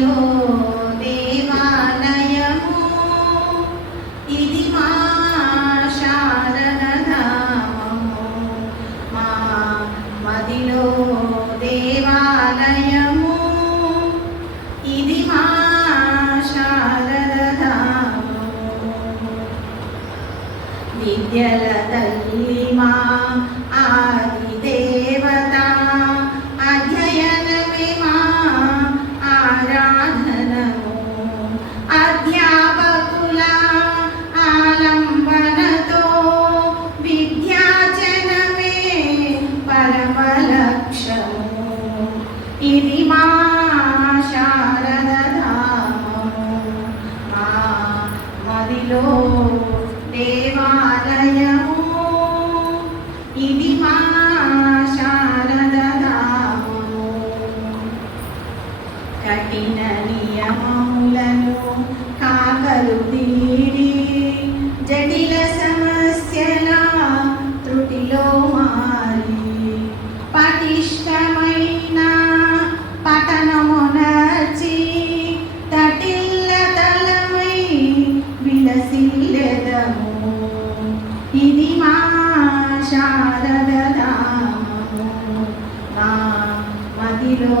మదిలో దేవాలయము ఇది మా శారదధామము. మా మదిలో దేవాలయము ఇది మా శారదధామము. విద్యల తల్లి మా ఆది దేవత, అధ్యయనమే మా ఆరాధనము. అధ్యాపకుల ఆలంబనతో విద్యాచనమే పరమ లక్ష్యము. ఇది మా శారదధామము. మా మదిలో దేవాలయము ఇది మా శారదధామము. కఠిన నియమములను కాకలు తీరి జటిల సమస్యల త్రుటిలో మారి పటిష్టమైన పఠనమునర్చి తటిల్ల తలమై విలసిల్లెదము. ఇది మా శారదధామము. మా మదిలో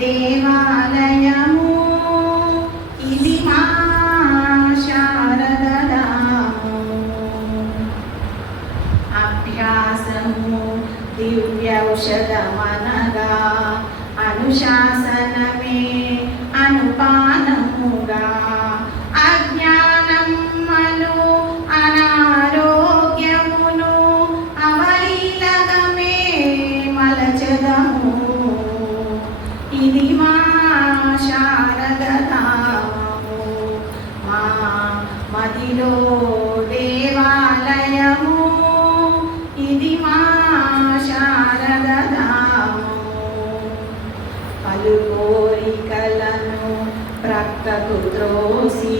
దేవాలయము ఇది మా శారదధామము. అభ్యాసము దివ్యౌషధమనగా అనుశాసనమే అనుపానముగా అజ్ఞానమును అనారోగ్యమును అవలీలగమే మలచదము. ఇది మా శారదధామము. మా మదిలో దేవాలయము ఇది మా శారదధామము. పలు కోరికలను ప్రక్కకు త్రోసి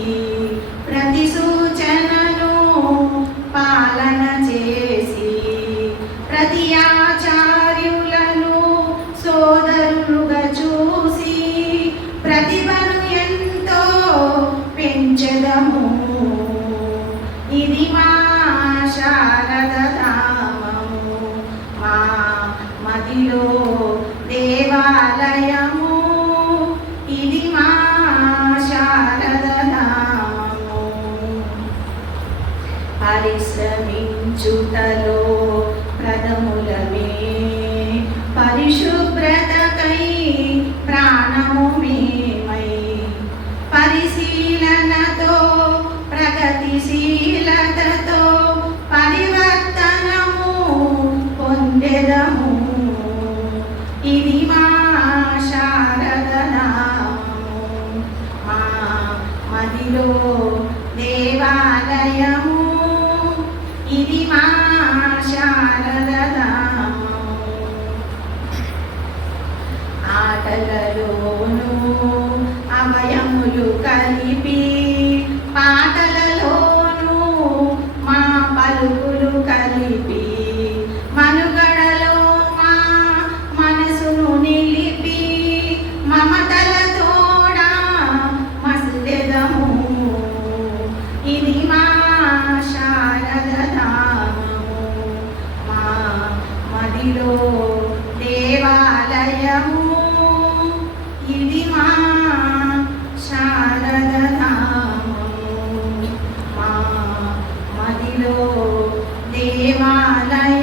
ప్రతి సూచనను పాలన చేసి ప్రతి ఆచార్యులను సోదరులుగా చూసి ప్రతిభను ఎంతో పెంచెదము. ఇది మా శారదధామము. మా మదిలో దేవాలయము ఇది మా శారదధామము. పరిశ్రమించుటలో ప్రథములమే పరిశుభ్రతకై ప్రాణము మేమై పరిశీలనతో ప్రగతిశీలతతో పరివర్తనము పొందెదము. ఇది మా శారదధామము. మా మదిలో దేవాలయము ఇది మా శారదధామము. ఆటలలోను అభయములు కలిపి పాటలలోను మా పలుకులు కలిపి మనుగడలో మా మనసును నిలిపి మమతల తోడా మసుదెదము. ఇది మా శారదధామము. మా మదిలో దేవాలయము ఇది మా శారదధామము. మా మదిలో దేవాలయము